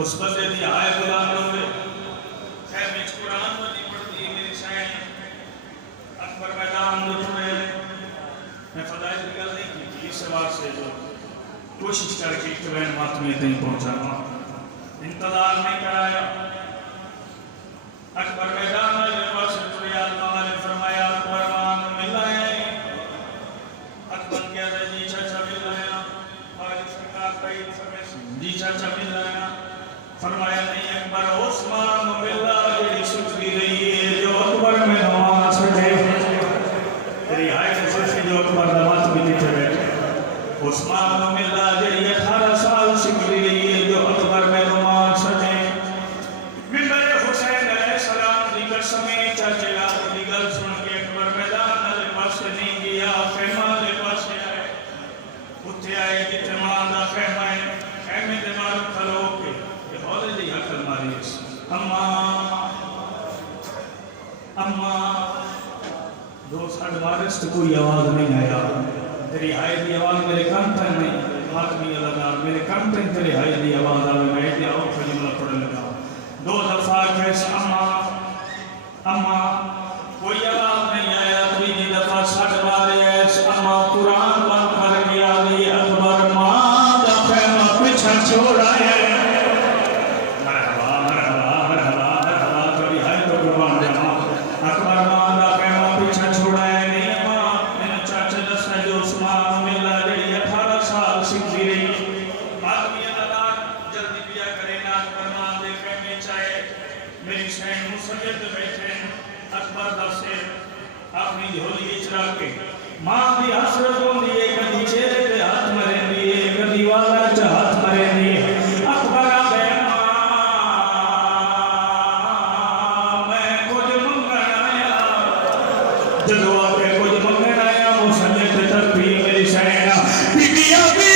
उस बंदे की आय गुलाम लोगे खैर में कुरान में नहीं पढ़ती मेरी शायद अकबर मैदान में जुड़े मैं फदाइल की गल नहीं की इस सवाल से जो कोशिश करके इतवान मातमी तक पहुंचाना इंतजार नहीं कराया अकबर मैदान में जब से जुड़े अल्लाह ने फरमाया कुरान मिला है अकबर क्या जी चाचा मिला है और सरकार का जी चाचा मिला है फरमाया नहीं अकबर उस्मान मिला जेडी सुखी रही है जो अकबर में नमाज पढ़े तेरी हाय से जो अकबर नमाज भी पढ़े बैठे उस्मान मिला जेडी 18 साल सुखी रही है जो अकबर में नमाज पढ़े मिंबर हुसैन अलैहिस्सलाम दी कसम चाचे दी गल सुन के अकबर मैदान के पास नहीं गया खैमा के पास आए उठे आए कि तमाम दा खैमा है खैमे दे मार खलो के हौले दी अकल मारी अम्मा अम्मा दो साढ़ बारिश तो कोई आवाज नहीं आया तेरी हाय की आवाज मेरे कान तक नहीं आदमी लगा मेरे कान तक तेरी हाय की आवाज आ मैं इतने और जुमला पढ़ने लगा दो दफा कैसे अम्मा अम्मा कोई आवाज नहीं आया तीसरी दफा साढ़ बारिश अम्मा कुरान बंद कर गया अकबर मां दा खैमा पीछे छोड़ा है मां भी हसरत होंदी है कदी चेहरे पे हाथ मरेंदी है कदी वाला च हाथ मरेंदी है अकबर आवे मैं कुछ मंगण आया जदों आके कुछ मंगण आया मुसल्ले ते तरफी मेरी सैना बीबियां भी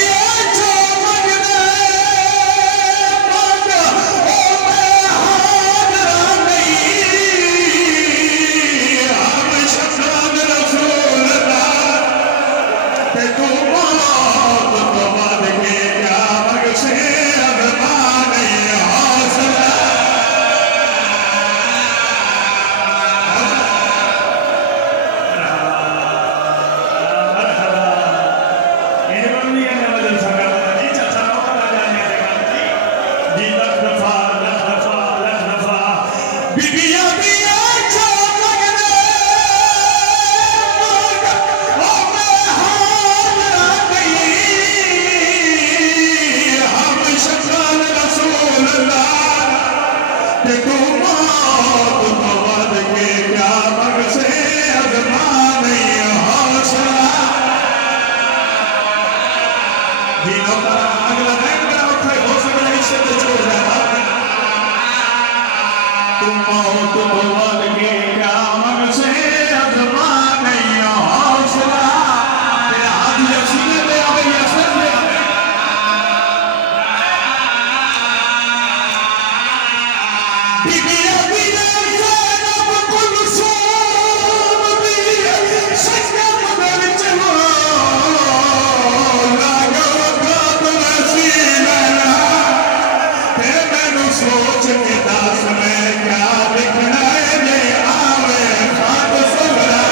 सोच के दास में क्या लिखना है जे आवे खात सुगरा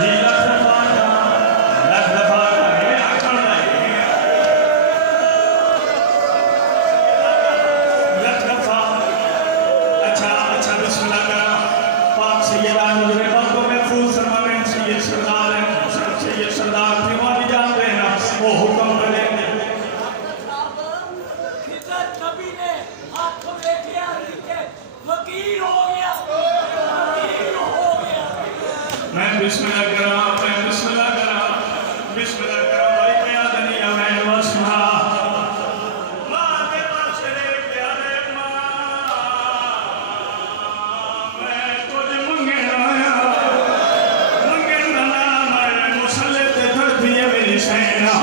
जी लख दफा है आखण लख दफा अच्छा बिस्मिल्लाह करा पाक सैयदा नजरे बातों में फूल सरमावें सैयद सरदार हैं सैयद सरदार फिवानी जानते हैं वो हुक्म करेंगे खिदमत नबी ने हाथ में किया नीचे वकील हो गया वकील हो गया मैं बिस्मिल्लाह करा भाई क्या दुनिया में वसमा मां के पाछे प्यारे मां मैं तुझ मंगे आया मंगे ना मैं मुसल्ले ते धरती है मेरी सेना